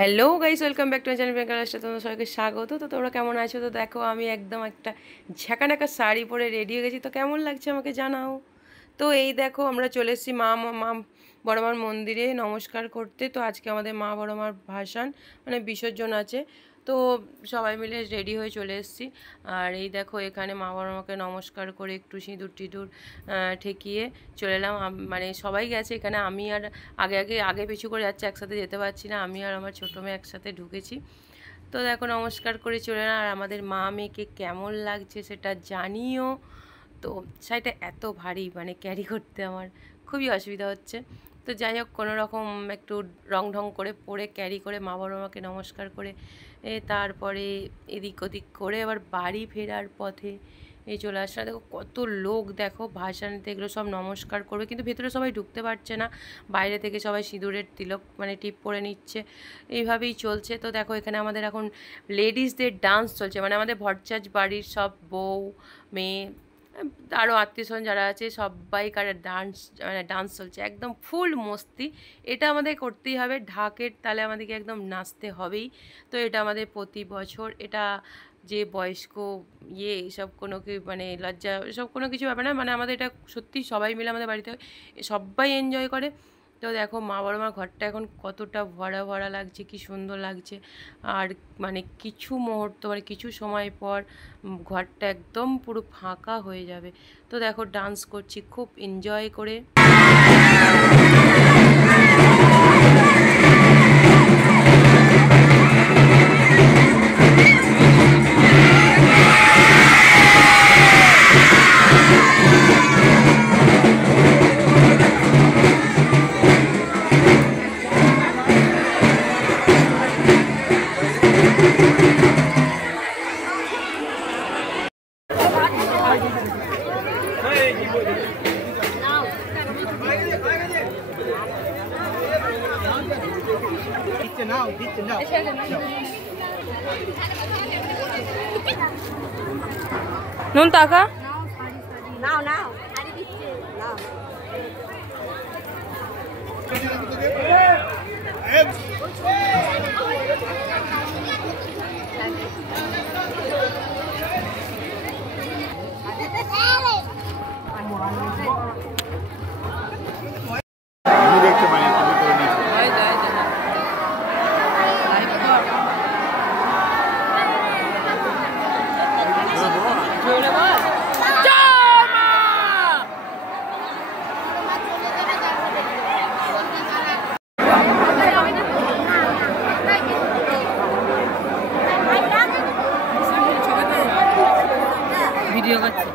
Hello guys, welcome back to my channel Priyanka লাস্টে তোমাদের সবাইকে স্বাগত। তো তোমরা কেমন আছো? তো দেখো আমি একদম একটা ঝাঁকানাকা শাড়ি পরে রেডি হয়ে গেছি। তো কেমন লাগছে আমাকে জানাও। তো এই দেখো আমরা চলে এসেছি মা বড় মার মন্দিরে নমস্কার করতে। তো আজকে আমাদের মা বড় মার ভাসান মানে বিসর্জন আছে। তো সবাই মিলে রেডি হয়ে চলে এসেছি। আর এই দেখো এখানে মা বড় মাকে নমস্কার করে একটু সিঁদুর টিঁদুর ঠেকিয়ে চলে এলাম। মানে সবাই গেছে, এখানে আমি আর আগে পিছু করে যাচ্ছে, একসাথে যেতে পারছি না। আমি আর আমার ছোটো মেয়ে একসাথে ঢুকেছি। তো দেখো নমস্কার করে চলে এলাম। আর আমাদের মা মেয়েকে কেমন লাগছে সেটা জানিও। তো শাড়িটা এত ভারী, মানে ক্যারি করতে আমার খুবই অসুবিধা হচ্ছে। তো যাই হোক, কোনো রকম একটু রং ঢং করে পরে ক্যারি করে মা বড় মাকে নমস্কার করে তারপরে এদিক ওদিক করে আবার বাড়ি ফেরার পথে এই চলে আসা। দেখো কত লোক, দেখো ভাসানিতে এগুলো সব নমস্কার করবে, কিন্তু ভেতরে সবাই ঢুকতে পারছে না। বাইরে থেকে সবাই সিঁদুরের তিলক মানে টিপ পরে নিচ্ছে, এইভাবেই চলছে। তো দেখো এখানে আমাদের এখন লেডিসদের ডান্স চলছে, মানে আমাদের ভট্টাচ বাড়ির সব বউ মেয়ে আরও আত্মীয়স্বজন যারা আছে সবাইকার ডান্স চলছে, একদম ফুল মস্তি। এটা আমাদের করতেই হবে, ঢাকের তালে আমাদেরকে একদম নাচতে হবেই। তো এটা আমাদের প্রতি বছর, এটা যে বয়স্ক এসব কোনো কি মানে লজ্জা এসব কোনো কিছু ব্যাপার না, মানে আমাদের এটা সত্যি সবাই মিলে আমাদের বাড়িতে সবাই এনজয় করে। তো দেখো মা বড় মার ঘরটা এখন কতটা ভরা ভরা লাগছে, কি সুন্দর লাগছে। আর মানে কিছু মুহূর্ত মানে কিছু সময় পর ঘরটা একদম পুরো ফাঁকা হয়ে যাবে। তো দেখো ডান্স করছি খুব এনজয় করে। নুন টাকা নাও নাও ভিডিও করছে।